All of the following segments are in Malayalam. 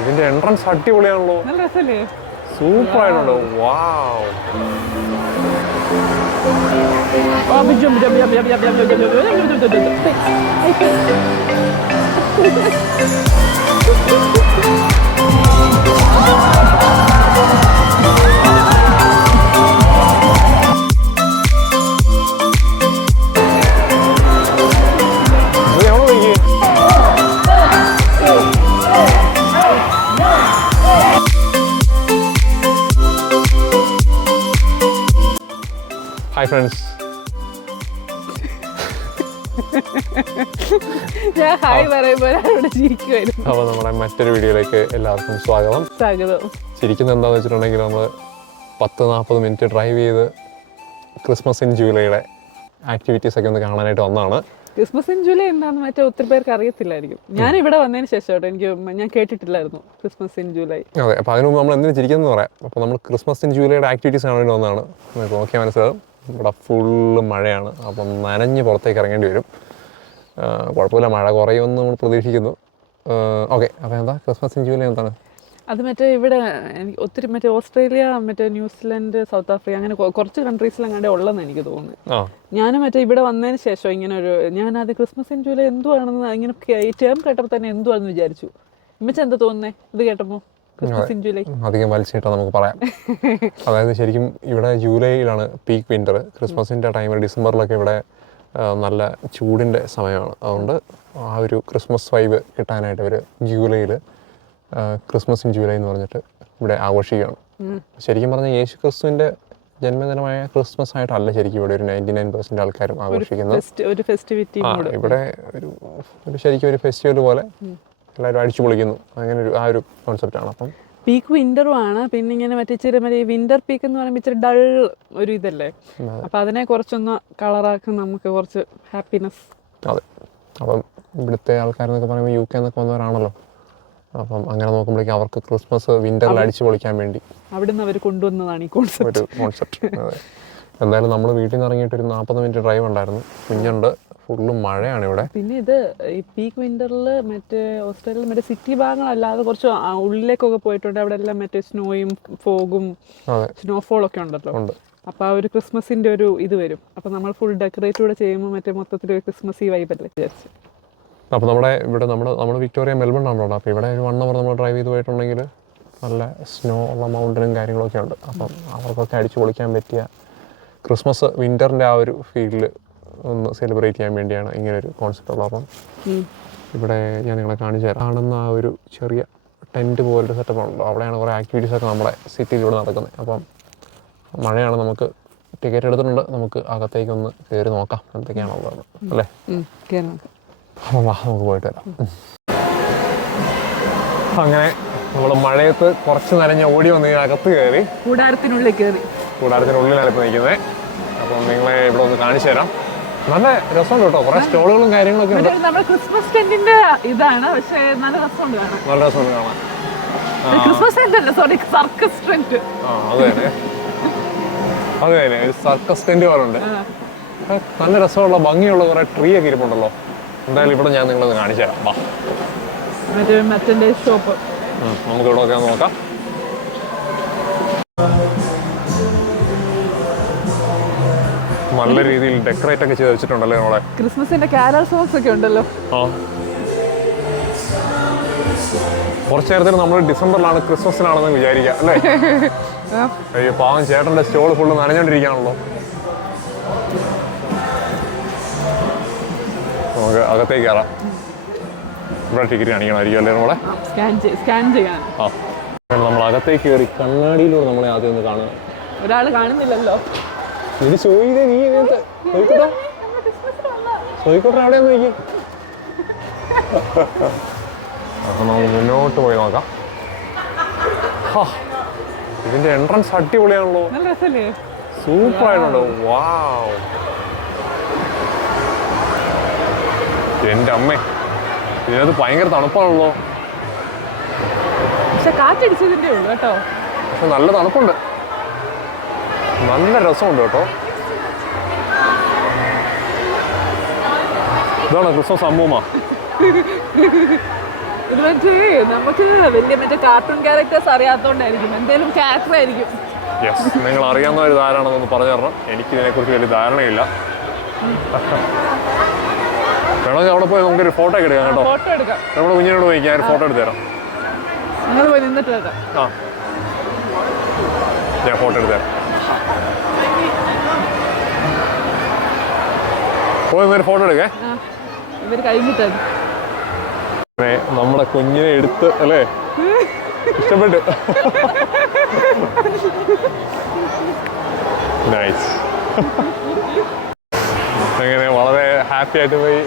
ഇതിന്റെ എൻട്രൻസ് അടിപൊളിയാണല്ലോ, സൂപ്പർ ആയിട്ടുണ്ട്. വാവ്. ഹായ് ഫ്രണ്ട്സ്, അപ്പോൾ നമ്മുടെ മറ്റൊരു വീഡിയോയിലേക്ക് എല്ലാവർക്കും സ്വാഗതം. ശരിക്കും എന്താണെന്ന് വെച്ചിട്ടുണ്ടെങ്കിൽ നമ്മൾ 10-40 മിനിറ്റ് ഡ്രൈവ് ചെയ്ത് ക്രിസ്മസ് ഇൻ ജൂലൈയുടെ ആക്ടിവിറ്റീസ് ഒക്കെ ഒന്ന് കാണാനായിട്ട് വന്നതാണ്. ക്രിസ്മസ് ഇൻ ജൂലൈ എന്താണെന്ന് മറ്റേ ഒത്തിരി പേർക്ക് അറിയത്തില്ലായിരിക്കും. ഞാൻ ഇവിടെ വന്നതിന് ശേഷം ഞാൻ കേട്ടിട്ടില്ലായിരുന്നു ക്രിസ്മസ് ഇൻ ജൂലൈ. അതെ, അപ്പോൾ അതിന് മുമ്പ് നമ്മൾ എന്തിനു ചിരിക്കുന്നു പറയാം. അപ്പോൾ നമ്മൾ ക്രിസ്മസ് ഇൻ ജൂലൈയുടെ ആക്ടിവിറ്റീസ് കാണാൻ വേണ്ടി വന്നതാണ്. നമുക്ക് നോക്കിയാൽ മനസ്സിലാവും ഇവിടെ ഫുള്ള് മഴയാണ്. അപ്പം നനഞ്ഞ് പുറത്തേക്ക് ഇറങ്ങേണ്ടി വരും. കുഴപ്പമില്ല, മഴ കുറയുമെന്ന് നമ്മൾ പ്രതീക്ഷിക്കുന്നു. ഓക്കെ, അപ്പോൾ എന്താ ക്രിസ്മസ് ഇൻ ജൂലൈ എന്താണ്? അത് മറ്റേ ഇവിടെ ഒത്തിരി മറ്റേ ഓസ്ട്രേലിയ, മറ്റേ ന്യൂസിലൻഡ്, സൗത്ത് ആഫ്രിക്ക, അങ്ങനെ കുറച്ച് കൺട്രീസിലങ്ങാണ്ടേ ഉള്ളതെന്ന് എനിക്ക് തോന്നുന്നു. ഞാനും മറ്റേ ഇവിടെ വന്നതിന് ശേഷം ഇങ്ങനെ ഞാനത് ക്രിസ്മസ് ഇൻ ജൂലൈ എന്തുവാണെന്ന് ഇങ്ങനെ ഈ ടേം കേട്ടപ്പോൾ തന്നെ എന്തുവാണെന്ന് വിചാരിച്ചു. ഇമ്മച്ച എന്താ തോന്നുന്നേ ഇത് കേട്ടപ്പോൾ? അധികം വലിച്ചിട്ടാ നമുക്ക് പറയാം. അതായത് ശരിക്കും ഇവിടെ ജൂലൈയിലാണ് പീക്ക് വിൻ്റർ. ക്രിസ്മസിൻ്റെ ടൈമിൽ ഡിസംബറിലൊക്കെ ഇവിടെ നല്ല ചൂടിൻ്റെ സമയമാണ്. അതുകൊണ്ട് ആ ഒരു ക്രിസ്മസ് വൈബ് കിട്ടാനായിട്ട് അവർ ജൂലൈയിൽ ക്രിസ്മസ് ഇൻ ജൂലൈ എന്ന് പറഞ്ഞിട്ട് ഇവിടെ ആഘോഷിക്കുകയാണ്. ശരിക്കും പറഞ്ഞാൽ യേശു ക്രിസ്തുവിൻ്റെ ജന്മദിനമായ ക്രിസ്മസ് ആയിട്ടല്ല ശരിക്കും ഇവിടെ ഒരു 99% ആൾക്കാരും ആഘോഷിക്കുന്നത്. ഇവിടെ ഒരു ശരിക്കും ഒരു ഫെസ്റ്റിവൽ പോലെ എല്ലാവരും അടിച്ചു പൊളിക്കുന്നു. അങ്ങനെ ആ ഒരു കോൺസെപ്റ്റാണ്. അപ്പം പീക്ക് വിൻ്ററും ആണ്. പിന്നെ ഇങ്ങനെ മറ്റേ വിൻ്റർ പീക്ക് എന്ന് പറയുമ്പോൾ ഇച്ചിരി ഡൾ ഒരു ഇതല്ലേ, അപ്പം അതിനെ കുറച്ചൊന്ന് കളറാക്കും നമുക്ക് കുറച്ച് ഹാപ്പിനെസ്. അതെ, അപ്പം ഇവിടുത്തെ ആൾക്കാരെന്നൊക്കെ പറയുമ്പോൾ UK എന്നൊക്കെ വന്നവരാണല്ലോ. അപ്പം അങ്ങനെ നോക്കുമ്പോഴേക്കും അവർക്ക് ക്രിസ്മസ് വിൻ്ററിൽ അടിച്ചു പൊളിക്കാൻ വേണ്ടി അവിടുന്ന് അവർ കൊണ്ടുവന്നതാണ് ഈ ഒരു കോൺസെപ്റ്റ്. അതെ, എന്തായാലും നമ്മൾ വീട്ടിൽ നിന്ന് ഇറങ്ങിയിട്ട് ഒരു 40 മിനിറ്റ് ഡ്രൈവ് ഉണ്ടായിരുന്നു. കുഞ്ഞുണ്ട്, ഫുള്ള് മഴയാണ് ഇവിടെ. പിന്നെ ഇത് ഈ പീക്ക് വിൻ്ററിൽ മറ്റേ ഓസ്ട്രേലിയയിൽ മറ്റേ സിറ്റി ഭാഗങ്ങളല്ലാതെ കുറച്ച് ഉള്ളിലേക്കൊക്കെ പോയിട്ടുണ്ട്. അവിടെ എല്ലാം മറ്റേ സ്നോയും ഫോഗും സ്നോഫോളൊക്കെ ഉണ്ടല്ലോ. അപ്പോൾ ആ ഒരു ക്രിസ്മസിൻ്റെ ഒരു ഇത് വരും. അപ്പോൾ നമ്മൾ ഫുൾ ഡെക്കറേറ്റ് കൂടെ ചെയ്യുമ്പോൾ മറ്റേ മൊത്തത്തിൽ ഒരു ക്രിസ്മസ് വൈബല്ലേ വിചാരിച്ചു. അപ്പോൾ നമ്മുടെ വിക്ടോറിയ മെൽബൺ ആണല്ലോ. അപ്പോൾ ഇവിടെ ഒരു 1 അവർ നമ്മൾ ഡ്രൈവ് ചെയ്ത് പോയിട്ടുണ്ടെങ്കിൽ നല്ല സ്നോ ഉള്ള മൗണ്ടനും കാര്യങ്ങളൊക്കെ ഉണ്ട്. അപ്പം അവർക്കൊക്കെ അടിച്ചു പൊളിക്കാൻ പറ്റിയ ക്രിസ്മസ് വിൻ്ററിൻ്റെ ആ ഒരു ഫീൽഡിൽ ഒന്ന് സെലിബ്രേറ്റ് ചെയ്യാൻ വേണ്ടിയാണ് ഇങ്ങനെ ഒരു കോൺസെപ്റ്റ് ഉള്ളത്. അപ്പം ഇവിടെ ഞാൻ നിങ്ങളെ കാണിച്ചു തരാം. കാണുന്ന ആ ഒരു ചെറിയ ടെൻറ്റ് പോലൊരു സെറ്റപ്പ് ഉണ്ടല്ലോ, അവിടെയാണ് കുറേ ആക്ടിവിറ്റീസൊക്കെ നമ്മുടെ സിറ്റിയിലൂടെ നടക്കുന്നത്. അപ്പം മഴയാണ്, നമുക്ക് ടിക്കറ്റ് എടുത്തിട്ടുണ്ട്. നമുക്ക് അകത്തേക്കൊന്ന് കയറി നോക്കാം എന്തൊക്കെയാണുള്ളത് അല്ലേ. അപ്പം വാ, നമുക്ക് പോയിട്ട് വരാം. അങ്ങനെ നമ്മൾ മഴയത്ത് കുറച്ച് നനഞ്ഞ് ഓടി വന്ന് അകത്ത് കയറി കൂടാരത്തിനുള്ളിലാണ് ഇപ്പോൾ നിൽക്കുന്നത്. അപ്പം നിങ്ങളെ ഇവിടെ ഒന്ന് കാണിച്ചു തരാം. നല്ല രസമുണ്ട് കേട്ടോ, കുറെ സ്റ്റോളുകളും കാര്യങ്ങളൊക്കെ ഉണ്ട്. ക്രിസ്മസ് ടെന്റിന്റെ ഇതാണ്, പക്ഷേ നല്ല രസമുണ്ട് കാണാൻ. നല്ല രസമുണ്ട് കാണാൻ. ക്രിസ്മസ് ടെന്റ് അല്ല, സോറി, സർക്കസ് ടെന്റ്. അത് തന്നെ ഒരു സർക്കസ് ടെന്റ് പോലെ ഉണ്ട്. നല്ല രസമുള്ള ഭംഗിയുള്ള കുറെ ട്രീ ഒക്കെ ഇരിപ്പുണ്ടല്ലോ. എന്തായാലും ഇവിടെ ഞാൻ നിങ്ങളൊന്ന് കാണിച്ചു തരാം. വാ, ഷോപ്പ് നമുക്ക് ഇവിടെ ഒക്കെ നോക്കാം. നല്ല രീതിയിൽ ഡെക്കറേറ്റ് ഒക്കെ ചെയ്ത് വെച്ചിട്ടുണ്ടല്ലേ നമ്മളെ. ക്രിസ്മസിന്റെ കാരൽ സോങ്സ് ഒക്കെ ഉണ്ടല്ലോ. കുറച്ചു നേരത്തിൽ നമ്മൾ ഡിസംബറിലാണ് ക്രിസ്മസിനാണെന്ന് വിചാരിക്കാം അല്ലേ. അയ്യോ പാവം ചേട്ടന്റെ സ്റ്റോൾ ഫുള്ള് നനഞ്ഞോണ്ടിരിക്കുകയാണല്ലോ. നമുക്ക് അകത്തേക്ക് കയറാം. ഇവിടെ ടിക്കറ്റ് കാണിക്കണമായിരിക്കും അല്ലേ നമ്മളെ. സ്കാൻ ചെയ്യാൻ. നമ്മൾ അകത്തേക്ക് കയറി കണ്ണാടിയിലൂടെ നമ്മളെ ആദ്യം ഒന്ന് കാണുക. ഒരാൾ കാണുന്നില്ലല്ലോ. ഇത് ചോദിക്കേ, നീ എങ്ങനത്തെ ചോദിക്കോട്ടെ എവിടെയാന്ന് നോക്കി. അപ്പൊ നമുക്ക് മുന്നോട്ട് പോയി നോക്കാം. ഇതിന്റെ എൻട്രൻസ് അടിപൊളിയാണല്ലോ, സൂപ്പർ ആയിട്ടുണ്ടോ. വാവ്, എന്റെ അമ്മേ, ഇതിനകത്ത് ഭയങ്കര തണുപ്പാണല്ലോ. പക്ഷെ കാറ്റടിച്ചതിന്റെ ഉള്ളു കേട്ടോ. പക്ഷെ നല്ല തണുപ്പുണ്ട്, നല്ല രസമുണ്ട് കേട്ടോ. ഇതാണ് ക്രിസ്മസ് അമ്മൂമ്മ. ഇത് മറ്റേ നമുക്ക് വലിയ മറ്റേ കാർട്ടൂൺ ക്യാരക്ടേഴ്സ് അറിയാത്തോണ്ടായിരിക്കും, എന്തേലും ക്യാരക്ടർ ആയിരിക്കും. യെസ്, നിങ്ങൾ അറിയാവുന്ന ഒരു ആരാണെന്നൊന്ന് പറഞ്ഞു തരണം, എനിക്ക് ഇതിനെക്കുറിച്ച് വലിയ ധാരണയില്ല. വേണമെങ്കിൽ അവിടെ പോയി നമുക്കൊരു ഫോട്ടോ ഒക്കെ എടുക്കാം കേട്ടോ. ഫോട്ടോ എടുക്കാം. നമ്മുടെ കുഞ്ഞിനോട് പോയി ഞാൻ ഒരു ഫോട്ടോ എടുത്ത് തരാം. നിങ്ങൾ പോയി നിന്നിട്ട് കേട്ടോ. ആ, ഞാൻ ഫോട്ടോ എടുത്ത് തരാം. പോയി ഒരു ഫോട്ടോ എടുക്കേ. ഇവർ കഴിഞ്ഞിട്ട് നമ്മുടെ കുഞ്ഞിനെ എടുത്ത് അല്ലേ, ഇഷ്ടപ്പെട്ടു. നൈസ്. അങ്ങനെ വളരെ ഹാപ്പി ആയിട്ട് പോയി.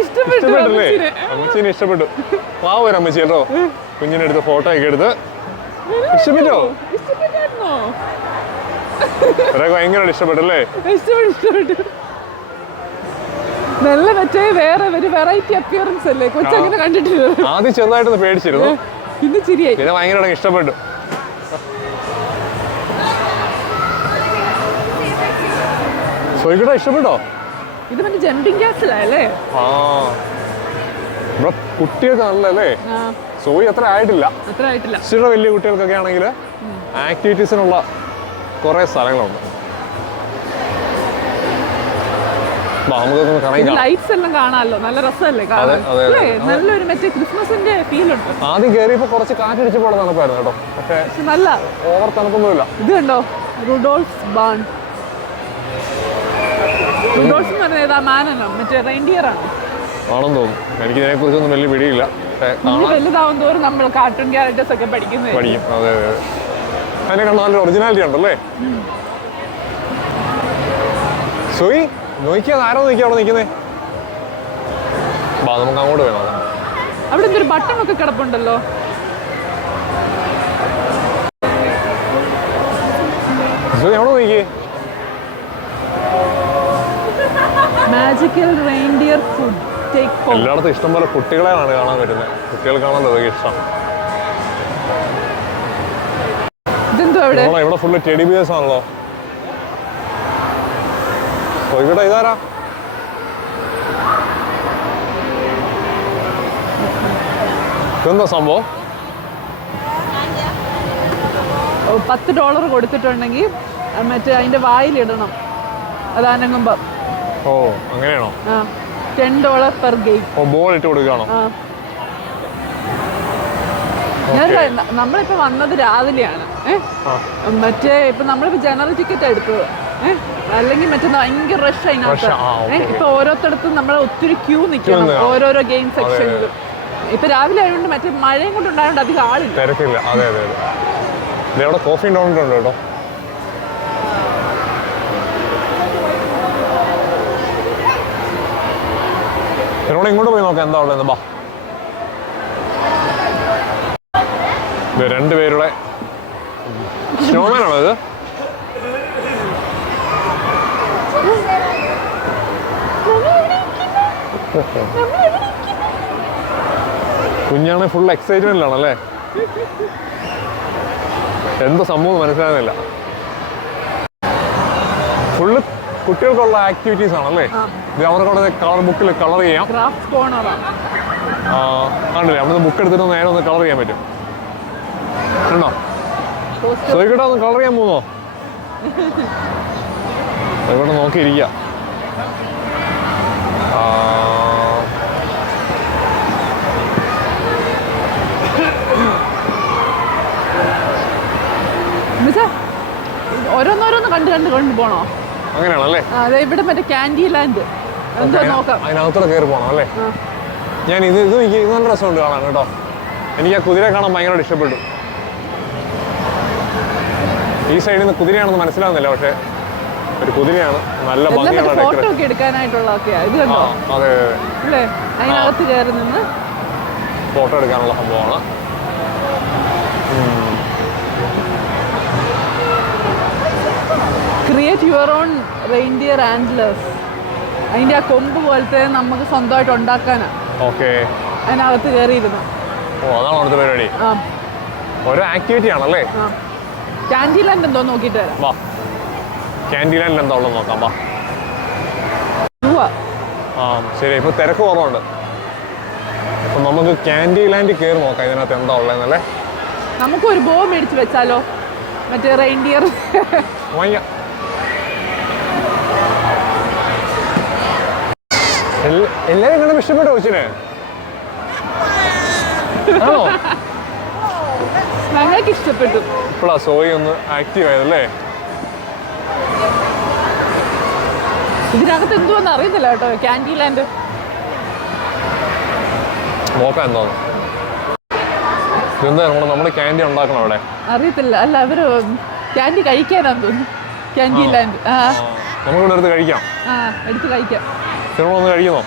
ഇഷ്ടപ്പെട്ടല്ലേ? അമ്മച്ചീനെ ഇഷ്ടപ്പെട്ടു. ഒരു അമ്മച്ചി കേട്ടോ, കുഞ്ഞിനെ എടുത്ത് ഫോട്ടോ ഒക്കെ എടുത്ത് ഇഷ്ടപ്പെട്ടോ? അതൊക്കെ ഭയങ്കരമായിട്ട് ഇഷ്ടപ്പെട്ടല്ലേ? ഇഷ്ടപ്പെട്ടു. നല്ല മറ്റേ വേറെ ഒരു വെറൈറ്റി അപ്പിയറൻസ് അല്ലേ, കൊച്ചങ്ങനെ കണ്ടിട്ടില്ല. ആദ്യം ചെറുതായിട്ടൊന്ന് പേടിച്ചിരുന്നു, പിന്നെ ചിരിയായി, പിന്നെ ഭയങ്കരമായിട്ട് ഇഷ്ടപ്പെട്ടു. സോയിക്കട്ടെ, ഇഷ്ടപ്പെട്ടോ? ഇത് മറ്റേ ജമ്പിങ് കാസിലല്ലേ? ആ, ഇവിടെ കുട്ടികൾക്ക് നല്ലല്ലേ. സോയി അത്ര ആയിട്ടില്ല, ഇച്ചിരി വലിയ കുട്ടികൾക്കൊക്കെ ആണെങ്കിൽ ആക്ടിവിറ്റീസിനുള്ള കുറെ സ്ഥലങ്ങളുണ്ട്. ലൈറ്റ്സ് എല്ലാം കാണാമല്ലോ, നല്ല രസമല്ലേ കാണാൻ. നല്ലൊരു മറ്റേ ക്രിസ്മസിന്റെ ഫീൽ ഉണ്ട്. ആദ്യം കയറിയപ്പോ കുറച്ച് കാറ്റടിച്ച് പോലെ തണുപ്പായിരുന്നു കേട്ടോ, പക്ഷേ നല്ല ഓവർ തണുപ്പൊന്നുമില്ല. ഇത് കണ്ടോ, റുഡോൾഫ്സ് ബാൺ. റുഡോൾഫ് എന്ന് പറഞ്ഞാൽ മാനോ മറ്റേ റെയിൻഡിയർ ആണ് ആണെന്ന് തോന്നുന്നു. എനിക്ക് ഇതിനെ കുറിച്ചൊന്നും വലിയ പിടിയില്ല. വലുതാവും തോറും നമ്മൾ കാർട്ടൂൺ ക്യാരക്ടേഴ്സ് ഒക്കെ പഠിക്കും. അതെ അതെ, അതിനെ കണ്ട നല്ലൊരു ഒറിജിനാലിറ്റി ഉണ്ടല്ലേ. സോയി നോക്കിയാൽ ആരോ നോക്കിയാ അവിടെ നിൽക്കുന്നേ. ബാ, നമുക്ക് അങ്ങോട്ട് പോയി നോക്കാം. അവിടെ എന്തൊരു ബട്ടൺ ഒക്കെ കിടപ്പുണ്ടല്ലോ. സോയി എവിടെ നോക്കിയേ? Magical reindeer food take home. എല്ലായിടത്തും ഇഷ്ടംപോലെ കുട്ടികളെയാണ് കാണാൻ പറ്റുന്നത്. കുട്ടികൾക്കാണല്ലോ അതൊക്കെ ഇഷ്ടം. ഇതെന്തോ ഇവിടെ ഫുള്ള് ടെഡി ബിയേഴ്സ് ആണല്ലോ. ഇവിടെ ഇതാരാ? ഇതെന്താ സംഭവം? $10 കൊടുത്തിട്ടുണ്ടെങ്കിൽ മറ്റേ അതിന്റെ വായിലിടണം, അതാനങ്ങുമ്പോ. ഓ, അങ്ങനെയാണോ? $10 പെർ ഗെയിം. ബോൾ ഇട്ട് കൊടുക്കുകയാണോ? നമ്മളിപ്പോ വന്നത് രാവിലെയാണ്. മറ്റേ ഇപ്പൊ നമ്മളിപ്പോ ജനറൽ ടിക്കറ്റ് എടുത്തത്. അല്ലെങ്കിൽ മറ്റേ ഭയങ്കര റഷ് അതിനകത്ത്. ഇപ്പൊ ഓരോരുത്തടത്തും നമ്മളെ ഒത്തിരി ക്യൂ നിൽക്കണം ഓരോരോ ഗെയിം സെക്ഷനിലും. ഇപ്പൊ രാവിലെ ആയതുകൊണ്ട് മറ്റേ മഴയും കൊണ്ട് ഉണ്ടായതുകൊണ്ട് അധികം ആളില്ല, തിരക്കില്ല. അതെ അതെ അതെ. ഇവിടെ കോഫി ഉണ്ടോണ്ട് കേട്ടോ. എന്നോട് ഇങ്ങോട്ട് പോയി നോക്കാം എന്താ ഉള്ളത്. ബാ, ഇത് രണ്ടുപേരുടെ സ്നോമാനാണോ ഇത്? കുഞ്ഞാണ് ഫുൾ എക്സൈറ്റ്മെന്റിലാണല്ലേ. എന്താ സംഭവം മനസ്സിലാകുന്നില്ല. ഫുള്ള് കുട്ടികൾക്കുള്ള ആക്ടിവിറ്റീസ് ആണല്ലേ. ഇത് അവർക്കവിടെ കളർ ബുക്കിൽ കളർ ചെയ്യാം. ആണല്ലേ, അവിടെ ബുക്ക് എടുത്തിട്ട് നേരെ ഒന്ന് കളർ ചെയ്യാൻ പറ്റും. ആണോ? സോയിക്കട്ടെ, ഒന്ന് കളർ ചെയ്യാൻ പോകുന്നോ? ഇവിടെ നോക്കിയിരിക്കുക. ഓരോന്നോരോന്ന് കണ്ടു പോണോ? അങ്ങനെയാണല്ലേ. അതെ, ഇവിടെ മറ്റേ ക്യാൻഡി ലാൻഡ് എന്താ നോക്കാം. അതിനകത്തോടെ കയറി പോകണം അല്ലേ. ഞാൻ ഇത് നല്ല രസമുണ്ട് കാണാൻ കേട്ടോ. എനിക്ക് ആ കുതിര കാണാൻ ഭയങ്കരമായിട്ട് ഇഷ്ടപ്പെട്ടു. ഈ സൈഡിൽ നിന്ന് കുതിരയാണെന്ന് മനസ്സിലാവുന്നില്ല, പക്ഷെ ഒരു കുതിരയാണ്. നല്ല ഭംഗിയുള്ള ഫോട്ടോ ഒക്കെ എടുക്കാനായിട്ടുള്ളതൊക്കെയാ ഇത് കണ്ടോ. അതെ അല്ലേ, അതിനകത്ത് കയറി നിന്ന് ഫോട്ടോ എടുക്കാനുള്ള സംഭവമാണ്. Create your own reindeer antlers. അതിന്റെ ആ കൊമ്പ് പോലത്തെ നമുക്ക് സ്വന്തമായിട്ട് ഉണ്ടാക്കാനാണ്. അതിനകത്ത് കയറിയിരുന്നു. ഓ, അതാണ് അവിടുത്തെ പരിപാടി. ഓരോ ആക്ടിവിറ്റി ആണല്ലേ. ക്യാൻഡി ലാൻഡ് എന്തോ നോക്കിയിട്ട് വരാം. ക്യാൻഡി ലാൻഡിൽ എന്താ ഉള്ളത് നോക്കാം. ശരി, ഇപ്പൊ തിരക്ക് കുറവുണ്ട്. അപ്പം നമുക്ക് ക്യാൻഡി ലാൻഡ് കയറി നോക്കാം ഇതിനകത്ത് എന്താ ഉള്ളതെന്നല്ലേ. നമുക്കൊരു ബോ മേടിച്ച് വെച്ചാലോ, മറ്റേ റെയിൻഡിയർ. വയ്യ. എല്ലാവരും ഇങ്ങനെ ഇഷ്ടപ്പെട്ടോ കൊച്ചിനെ? ആണോ? ഞങ്ങൾക്ക് ഇഷ്ടപ്പെട്ടു. ഇപ്പോഴാ സോയി ഒന്ന് ആക്റ്റീവ് ആയതല്ലേ. ഇതിനകത്ത് എന്തുവെന്ന് അറിയത്തില്ല കേട്ടോ, ക്യാൻഡി ലാൻഡ്. നോക്കാം എന്താന്ന്. ഇതെന്താ നമ്മുടെ ക്യാൻഡി ഉണ്ടാക്കണം അവിടെ? അറിയത്തില്ല. അല്ല, അവര് ക്യാൻഡി കഴിക്കാനാന്ന് തോന്നുന്നു. Candy land. നമുക്കിവിടെ എടുത്ത് കഴിക്കാം. എടുത്ത് കഴിക്കാം. ഒന്ന് കഴിക്കുന്നോ?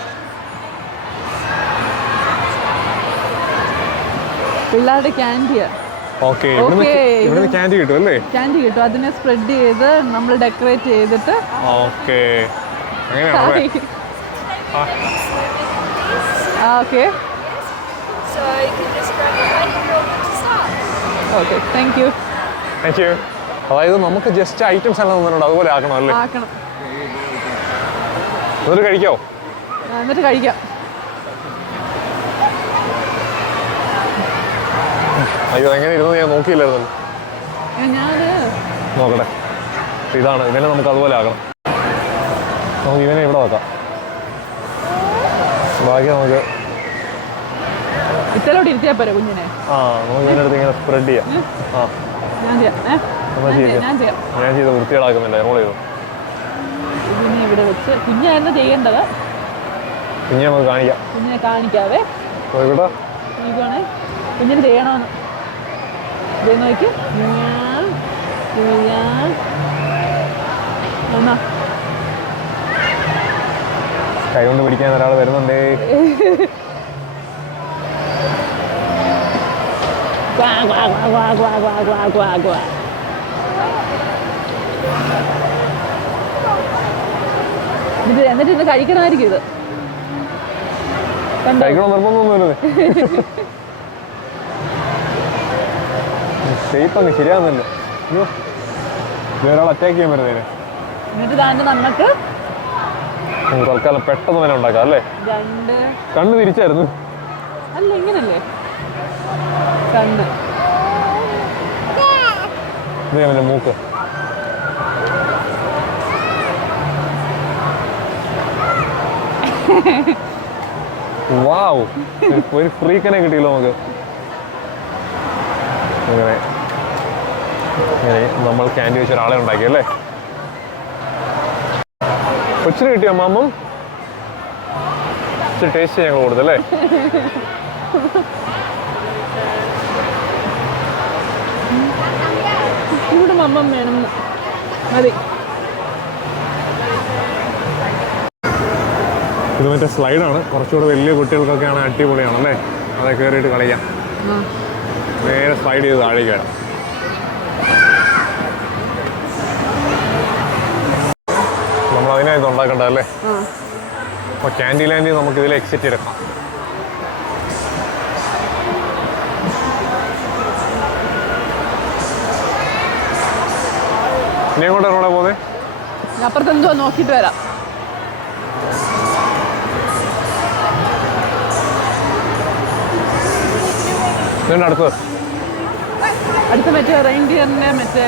പിള്ളേരുടെ ക്യാൻഡിയാ. ഓക്കെ, ഇവിടുന്ന് ക്യാൻഡി കിട്ടും അല്ലേ? ക്യാൻഡി കിട്ടും. അതിനെ സ്പ്രെഡ് ചെയ്ത് നമ്മൾ ഡെക്കറേറ്റ് ചെയ്തിട്ട്. Okay, okay. Okay, thank you. Thank you. അതായത് നമുക്ക് ജസ്റ്റ് ഐറ്റംസ് എല്ലാം തന്നിട്ടുണ്ട്, അതുപോലെ ആക്കണം അല്ലേ? ആക്കണം. എന്നിട്ട് കഴിക്കാവോ? എന്നിട്ട് കഴിക്കാം. അയ്യോ, എങ്ങനെ ഇരുന്ന് ഞാൻ നോക്കിയില്ലായിരുന്നല്ലോ. നോക്കട്ടെ, ഇതാണ്. ഇതിനെ നമുക്ക് അതുപോലെ ആക്കണം. നമുക്ക് ഇവനെ ഇവിടെ വെക്കാം. ബാക്കി നമുക്ക് ഇത്തലോട്ട് ഇരുത്തിയാ പോരെ കുഞ്ഞിനെ. നമുക്ക് ഇതിൻ്റെ അടുത്ത് ഇങ്ങനെ സ്പ്രെഡ് ചെയ്യാം. ഞാൻ ചെയ്ത് വൃത്തികേടാക്കുന്നില്ല. റോൾ ചെയ്തു. കുഞ്ഞിനെ ഇവിടെ വെച്ച് കുഞ്ഞായിരുന്നു ചെയ്യേണ്ടത്. കുഞ്ഞെ നമുക്ക് കാണിക്കാം. കുഞ്ഞിനെ കാണിക്കാവേ. നോക്കണേ, കുഞ്ഞിന് ചെയ്യണമെന്ന്. ഇതേ നോക്കി. കൈ കൊണ്ട് പിടിക്കാൻ ഒരാൾ വരുന്നുണ്ടേ. ഇത് എന്നിട്ട് ഇന്ന് കഴിക്കണമായിരിക്കും. ഇത് കഴിക്കണം നിർബന്ധമൊന്നുമില്ല. ഷേപ്പ് ശരിയാകുന്നില്ല. അയ്യോ, വേറൊരാൾ അറ്റാക്ക് ചെയ്യാൻ വരുന്നതിന്. എന്നിട്ട് താണ്ട് നമുക്ക് തൽക്കാലം പെട്ടെന്ന് തന്നെ ഉണ്ടാക്കാം അല്ലേ? കണ്ണ് തിരിച്ചായിരുന്നു. അല്ല, ഇങ്ങനല്ലേ കണ്ണ്. ഇത് മൂക്ക്. വാവ്, ഒരു ഫ്രീക്കനെ കിട്ടിയല്ലോ നമുക്ക്. അങ്ങനെ നമ്മൾ ക്യാൻഡി വെച്ച ഒരാളെ ഉണ്ടാക്കി അല്ലേ? കൊച്ചിന് കിട്ടിയോ മാമം? ഇച്ചിരി ടേസ്റ്റ് ഞങ്ങൾ കൊടുത്തല്ലേ? ഇവിടെ മമ്മം വേണം. മതി. ഇത് മറ്റേ സ്ലൈഡാണ്. കുറച്ചുകൂടെ വലിയ കുട്ടികൾക്കൊക്കെയാണ് അടിപൊളിയാണ് അല്ലേ? അതെ, കയറിയിട്ട് കളിക്കാം. നേരെ സ്ലൈഡ് ചെയ്ത് താഴേക്ക് വരാം. നമ്മൾ അതിനായിട്ട് ഉണ്ടാക്കണ്ടല്ലേ? അപ്പോൾ ക്യാൻഡി ലാൻഡിൽ നമുക്ക് ഇതിൽ എക്സിറ്റ് എടുക്കാം. ഇനി എങ്ങോട്ടാണ് ഇവിടെ പോകുന്നത്? അപ്പുറത്ത് എന്തോ നോക്കിയിട്ട് വരാം. അടുത്ത് മറ്റേ റെയിൻഡിയറിന്റെ മറ്റേ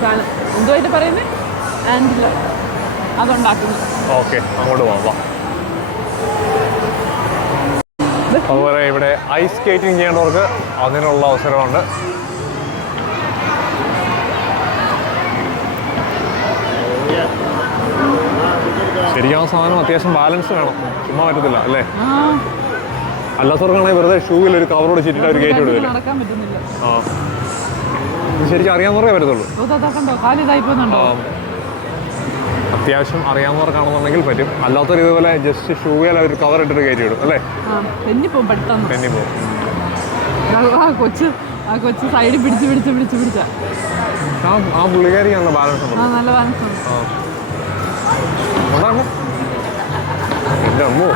സാധനം എന്തുമായിട്ട് പറയുന്നത്, ആൻഡിൽ അതുണ്ടാക്കുന്നു. ഓക്കെ, അങ്ങോട്ട് പോകാം. അതുപോലെ ഇവിടെ ഐസ് സ്കേറ്റിംഗ് ചെയ്യേണ്ടവർക്ക് അതിനുള്ള അവസരമുണ്ട്. ശരിക്കും ആ സാധനം അത്യാവശ്യം ബാലൻസ് വേണം, ചുമ്മാ പറ്റത്തില്ല അല്ലേ? അല്ലാത്തവർക്കാണെങ്കിൽ വെറുതെ ഷൂവിൽ ഒരു കവറോട് ചുറ്റിട്ട് അവർ കയറ്റി വിടുന്നില്ല. ഇത് ശരിക്കും അറിയാവുന്നവരേ വരത്തുള്ളൂ. അത്യാവശ്യം അറിയാവുന്നവർക്കാണെന്നുണ്ടെങ്കിൽ പറ്റും. അല്ലാത്തവർ ഇതുപോലെ ജസ്റ്റ് ഷൂവിൽ അവർ കവർ ഇട്ടിട്ട് കയറ്റി വിടും അല്ലേ? പെന്നി പോകും. കൊച്ചു സൈഡിൽ പിടിച്ച ആ പുള്ളിക്കാരിക്ക് നല്ല ബാലൻസ് ഉണ്ട്. നല്ല ബാലൻസ് ഉണ്ട്. എൻ്റെ അമ്മോ,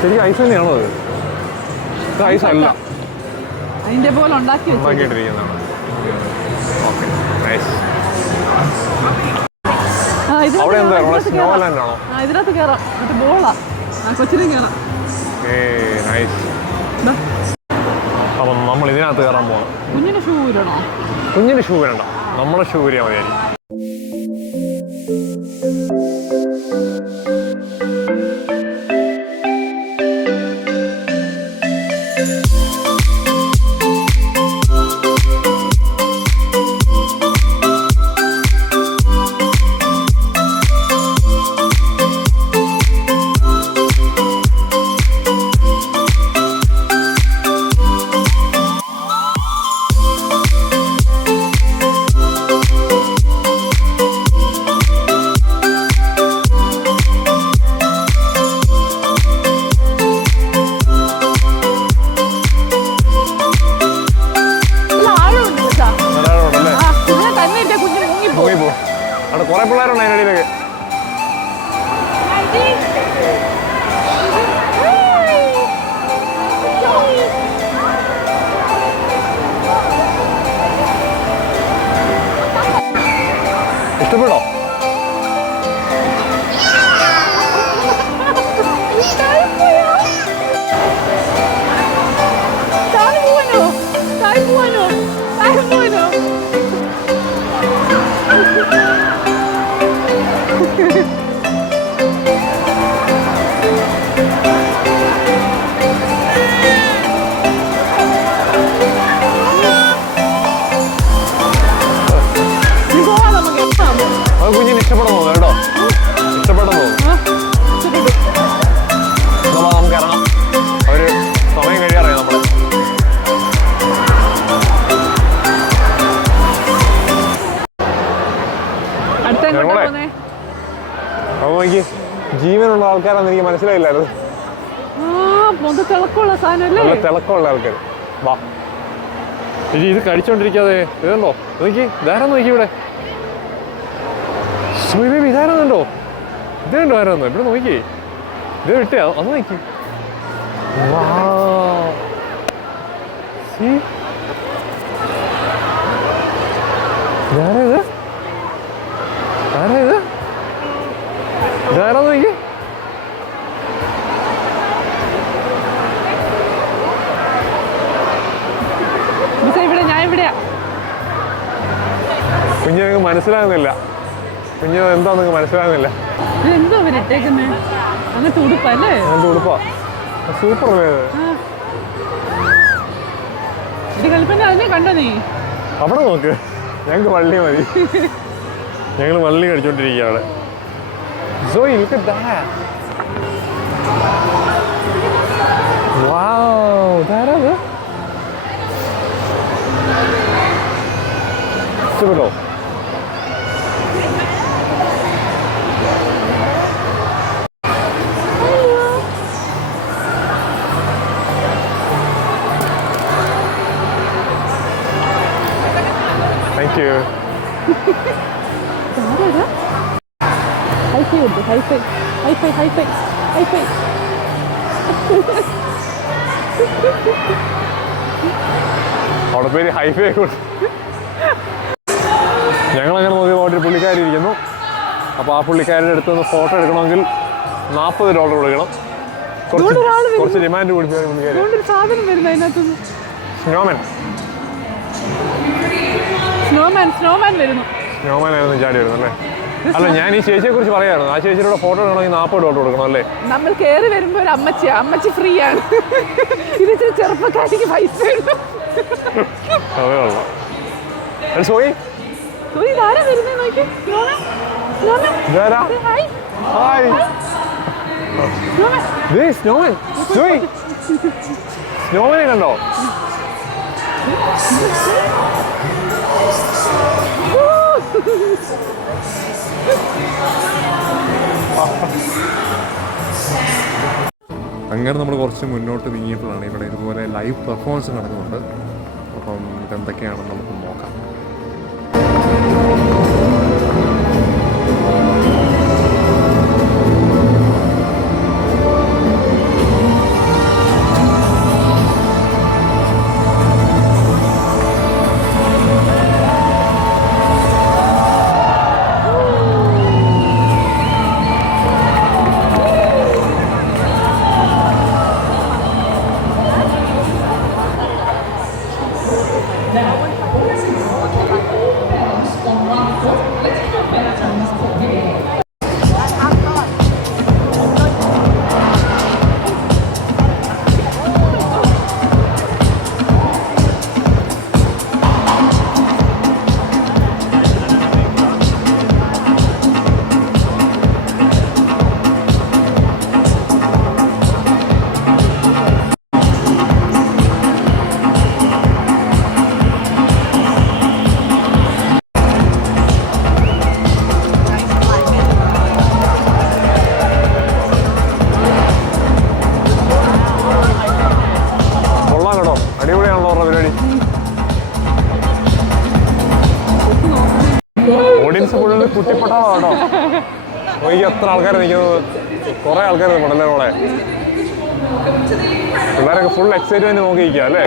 ശരിക്കും ഐസ് തന്നെയാണോ അത്? ഇത് ഐസ് അല്ല, അതിന്റെ പോലെ ഉണ്ടാക്കിയിട്ടിരിക്കുന്നതാണ്. Okay, nice. അവിടെ എന്താ സ്നോ ലാൻഡ് ആണോ? ഇതിനകത്ത് കയറാം. മറ്റേ ബോളാ. കൊച്ചിനെ കയറാം. നൈസ്. അപ്പം നമ്മൾ ഇതിനകത്ത് കയറാൻ പോകണം. കുഞ്ഞിന് ഷൂ ഇടണോ? കുഞ്ഞിന് ഷൂ വേണ്ട, നമ്മളെ ഷൂ വരിയാൽ മതിയായിരിക്കും. അവിടെ കുറെ പിള്ളേരുണ്ട് അതിനിടയിലൊക്കെ. ഇഷ്ടപ്പെട്ടോ? അത് കുഞ്ഞിന് ഇഷ്ടപ്പെടുന്നു കേട്ടോ, ഇഷ്ടപ്പെടുന്നു. നമുക്ക് ഇറങ്ങാം, അവര് സമയം കഴിയാറിയാം നമ്മള്. അപ്പൊ എനിക്ക് ജീവനുള്ള ആൾക്കാരാന്ന് എനിക്ക് മനസ്സിലായില്ലായിരുന്നു. നല്ല തിളക്കമുള്ള ആൾക്കാർ. വാ ഇനി ഇത് കഴിച്ചോണ്ടിരിക്കാതെ ഇതുണ്ടോ നോക്കി, ഇതാരാ നോക്കി ഇവിടെ. ബേബി ഇതാരാന്നുണ്ടോ, ഇതുണ്ടോ ആരാന്ന് ഇവിടെ നോക്കി, ഇത് വിട്ടേ അത് നോക്കി. ഇതാരാ ഇത്, ആരാ ഇത്, ഇതാരാ നോക്കി. കുഞ്ഞിനക്ക് മനസ്സിലാകുന്നില്ല, കുഞ്ഞ് എന്താ നിങ്ങൾക്ക് മനസ്സിലാകുന്നില്ല. എന്തോ അങ്ങനത്തെ ഉടുപ്പല്ലേ, അങ്ങനത്തെ ഉടുപ്പാ, സൂപ്പർ അല്ലേ അതിനെ കണ്ടോ നീ. അവിടെ നോക്ക്, ഞങ്ങൾക്ക് വള്ളി മതി, ഞങ്ങൾ വള്ളി കടിച്ചോണ്ടിരിക്കുക അവിടെ. Zoe, look at that. Wow, ഇതാരാ അത്? ഇഷ്ടപ്പെട്ടോ? Thank you. അവിടെ പേര് ഹൈഫൈ കൊടുത്തു. ഞങ്ങളങ്ങനെ നോക്കി പോയിട്ട് പുള്ളിക്കാരി ഇരിക്കുന്നു. അപ്പോൾ ആ പുള്ളിക്കാരുടെ അടുത്ത് നിന്ന് ഫോട്ടോ എടുക്കണമെങ്കിൽ $40 കൊടുക്കണം. കുറച്ച് ഡിമാൻഡ് കൂടി സ്നോമാൻ ആയിരുന്നു ചാടി വരുന്നു അല്ലേ. അല്ല ഞാൻ ഈ ചേച്ചിയെ കുറിച്ച് പറയായിരുന്നു, ആ ചേച്ചിയുടെ ഫോട്ടോ എടുക്കണമെങ്കിൽ $40 കൊടുക്കണം അല്ലേ. നമ്മൾ കയറി വരുമ്പോ ഒരു അമ്മച്ചി ഫ്രീ ആണ്, ഇത് ചെറുപ്പക്കാരിക്ക് പൈസ. അതേ ഉള്ളു. സോയി സ്നോമനെ കണ്ടോ? അങ്ങനെ നമ്മൾ കുറച്ച് മുന്നോട്ട് നീങ്ങിയപ്പോഴാണ് ഇവിടെ ഇതുപോലെ ലൈവ് പെർഫോമൻസ് നടക്കുന്നുണ്ട്. അപ്പം ഇതെന്തൊക്കെയാണെന്ന് നമുക്ക് നോക്കാം. കുട്ടിപ്പട്ടാളോ നോക്കി എത്ര ആൾക്കാർ നിൽക്കുന്നത്, കുറേ ആൾക്കാർ ഉണ്ടല്ലേ മോളെ. പിള്ളേരൊക്കെ ഫുൾ എക്സൈറ്റ്മെന്റ് നോക്കിയിരിക്കുക അല്ലേ.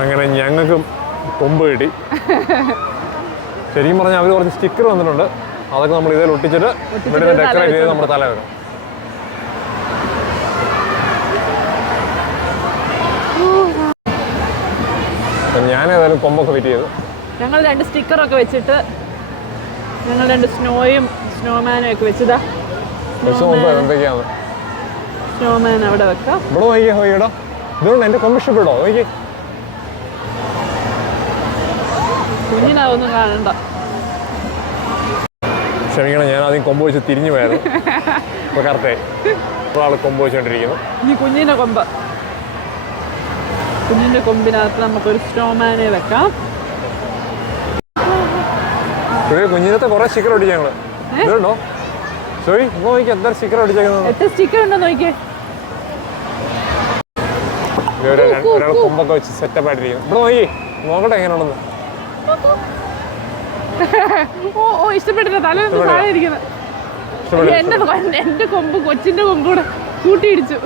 അങ്ങനെ ഞങ്ങൾക്കും കൊമ്പ് കിട്ടി. ശരിക്കും പറഞ്ഞാൽ അവർ കുറച്ച് സ്റ്റിക്കർ വന്നിട്ടുണ്ട്, അതൊക്കെ നമ്മൾ ഇതിൽ ഒട്ടിച്ചിട്ട് ഇവിടെ ഡെക്കറേറ്റ് ചെയ്ത് നമ്മുടെ തല വരും. ഞാൻ ഏതായാലും കൊമ്പൊക്കെ ഫിറ്റ് ചെയ്തു. ഞങ്ങൾ 2 സ്റ്റിക്കറൊക്കെ വെച്ചിട്ട് ഞങ്ങൾ 2 സ്നോയും സ്നോമാനും ഒക്കെ വെച്ചതാ. എന്തൊക്കെയാണ് സ്നോമാൻ അവിടെ വെക്കാം. ഇവിടെ നോക്കിയാ നോക്കിയടോ, ഇതുകൊണ്ട് എന്റെ കൊമ്പ് ഇഷ്ടപ്പെട്ടോ നോക്കി. കുഞ്ഞിനാവൊന്നും കാണണ്ട. ക്ഷമിക്കണം, ഞാൻ ആദ്യം കൊമ്പ് വെച്ച് തിരിഞ്ഞു പോയത്. ഇപ്പൊ കറക്റ്റായി. ഇപ്പോൾ ആൾ കൊമ്പ് വെച്ചുകൊണ്ടിരിക്കുന്നു. ഇനി കുഞ്ഞിന്റെ കൊമ്പ്, കുഞ്ഞിന്റെ കൊമ്പിനകത്ത് നമുക്കൊരു സ്നോമാനെ വെക്കാം. കുഞ്ഞിനത്തെ കുറെ സ്റ്റിക്കർ ഒട്ടിച്ചു ഞങ്ങള്. ഇതുണ്ടോ സോറി, നോക്കി എത്ര സ്റ്റിക്കർ ഒട്ടിച്ചേക്കുന്നത്. എത്ര സ്റ്റിക്കർ ഉണ്ടോ നോക്കിയേ. ഒരാൾ കൊമ്പൊക്കെ വെച്ച് സെറ്റപ്പ് ആയിട്ടിരിക്കുന്നു. ഇവിടെ നോക്കി നോക്കട്ടെ എങ്ങനെയാണെന്ന്. ഓ ഇഷ്ടപ്പെട്ടില്ല, തല താഴെ ഇരിക്കുന്നത്. എന്റെ കൊമ്പ് കൊച്ചിന്റെ കൊമ്പ് കൂടെ കൂട്ടിയിടിച്ചു.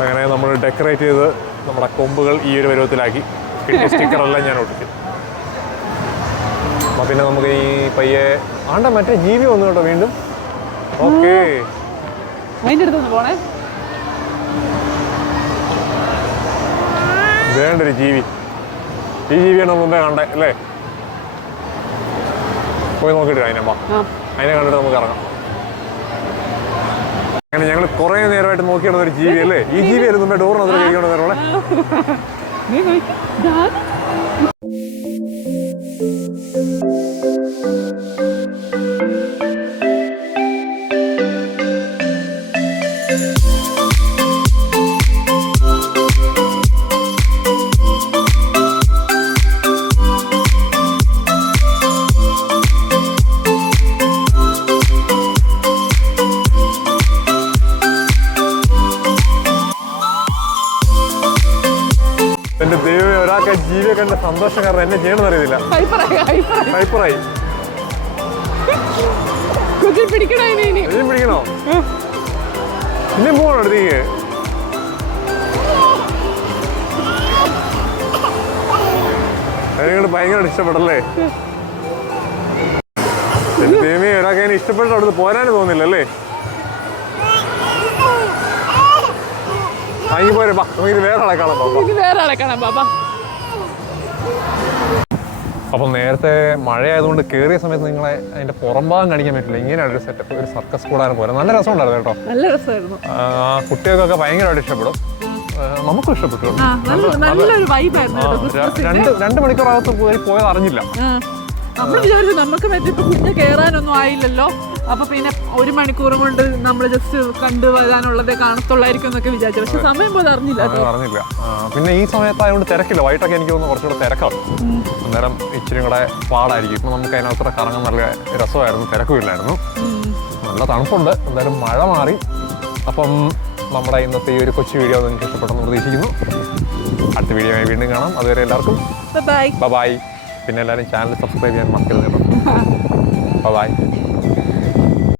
അങ്ങനെ നമ്മൾ ഡെക്കറേറ്റ് ചെയ്ത് നമ്മുടെ കൊമ്പുകൾ ഈ ഒരു പരുവത്തിലാക്കി. കിട്ടിയ സ്റ്റിക്കറെല്ലാം ഞാൻ ഒട്ടിച്ചു. അപ്പം പിന്നെ നമുക്ക് ഈ പയ്യെ ആണ്ട മറ്റേ ജീവി വന്നു കേട്ടോ വീണ്ടും. ഓക്കെ, അതിൻ്റെ അടുത്തൊന്ന് പോണേ. വേണ്ടൊരു ജീവി, ഈ ജീവിയാണ് മുമ്പേ കണ്ടേ അല്ലേ. പോയി നോക്കിയിട്ട് അതിനമ്മ അതിനെ കണ്ടിട്ട് നമുക്ക് ഇറങ്ങാം. അങ്ങനെ ഞങ്ങൾ കുറേ നേരമായിട്ട് നോക്കിയിടുന്ന ഒരു ജീവി അല്ലേ. ഈ ജീവിയായിരുന്നു മുമ്പേ ഡോറിനകത്ത് കഴിക്കേണ്ട നേരമുള്ള. ഇതൊക്കെ ജീവിയെ കണ്ട സന്തോഷം കാരണം എന്നെ ചെയ്യണമെന്ന് അറിയത്തില്ല. ഹൈപ്പറായി. പിടിക്കണോ? ഇനിയും പോകണോ അടുത്തേക്ക്? അതിനോട് ഭയങ്കരമായിട്ട് ഇഷ്ടപ്പെടല്ലേ? ദേവി ഒരാൾക്ക് അതിനെ ഇഷ്ടപ്പെട്ട് അവിടുന്ന് പോരാനും തോന്നില്ല അല്ലേ? വാങ്ങി പോരെ, നമുക്ക് വേറെ ആളെ കാണാം. അപ്പം നേരത്തെ മഴയായതുകൊണ്ട് കയറിയ സമയത്ത് നിങ്ങളെ അതിന്റെ പുറംഭാഗം കാണിക്കാൻ പറ്റില്ല. ഇങ്ങനെയാണ് ഒരു സെറ്റപ്പ്, ഒരു സർക്കസ് കൂടാനും പോലെ. നല്ല രസമുണ്ടായിരുന്നു കേട്ടോ. നല്ല രസമായിരുന്നു. കുട്ടികൾക്കൊക്കെ ഭയങ്കരമായിട്ട് ഇഷ്ടപ്പെടും. നമുക്കും ഇഷ്ടപ്പെട്ടു. 2 മണിക്കൂറകത്ത് പോയത് അറിഞ്ഞില്ല. നമ്മൾ വിചാരിച്ചു നമുക്ക് മറ്റിപ്പോ കുഞ്ഞ് കയറാനൊന്നും ആയില്ലല്ലോ, അപ്പൊ പിന്നെ 1 മണിക്കൂർ കൊണ്ട് നമ്മൾ ജസ്റ്റ് കണ്ടു വരാനുള്ളതേ കാണത്തുള്ളായിരിക്കും എന്നൊക്കെ വിചാരിച്ചു. പക്ഷെ സമയം പോലെ അറിഞ്ഞില്ല. പിന്നെ ഈ സമയത്തായതുകൊണ്ട് തിരക്കില്ല. വൈകിട്ടൊക്കെ എനിക്ക് തോന്നുന്നു കുറച്ചുകൂടെ തിരക്കാവും. അന്നേരം ഇച്ചിരി കൂടെ പാടായിരിക്കും. ഇപ്പൊ നമുക്ക് അതിനകത്തൂടെ കറങ്ങാൻ നല്ല രസമായിരുന്നു, തിരക്കുമില്ലായിരുന്നു. നല്ല തണുപ്പുണ്ട്. എന്തായാലും മഴ മാറി. അപ്പം നമ്മുടെ ഇന്നത്തെ ഈ ഒരു കൊച്ചു വീഡിയോ നിങ്ങൾക്ക് ഇഷ്ടപ്പെട്ടെന്ന് പ്രതീക്ഷിക്കുന്നു. അടുത്ത വീഡിയോയുമായി വീണ്ടും കാണാം. അതുവരെ എല്ലാവർക്കും ബൈ. പിന്നെ എല്ലാവരും ചാനൽ സബ്സ്ക്രൈബ് ചെയ്യാൻ മറക്കരുത് കേട്ടോ. ബൈ.